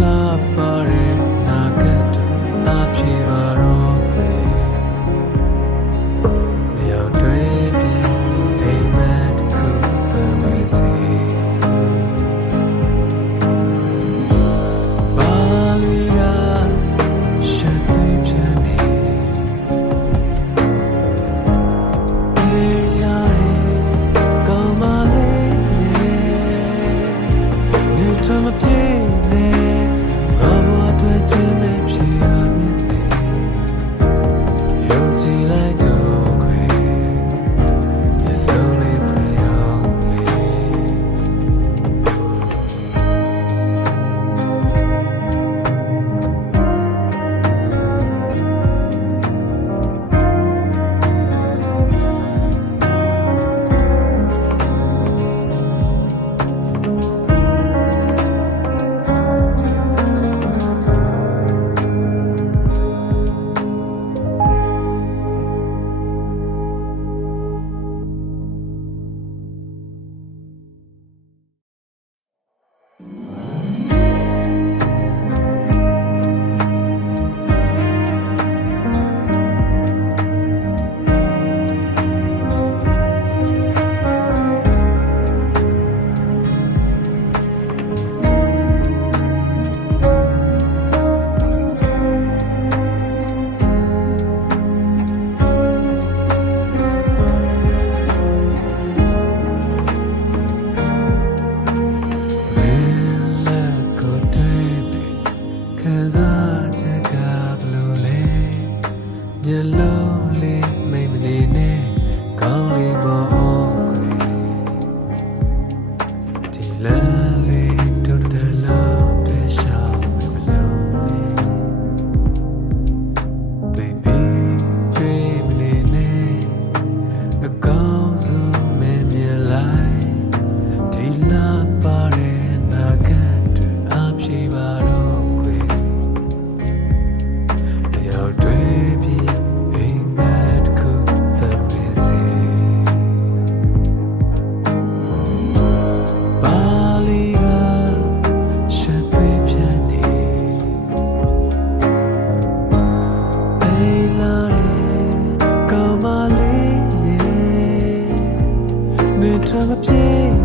আল্লাহ পারে। ခံစားချက်ကဘလို့လဲမျက်လုံးလေးမိတ်မနေနဲ့ကောင်းလေးပေါ်အောင်ခွေဒီလမ်း toi ma pied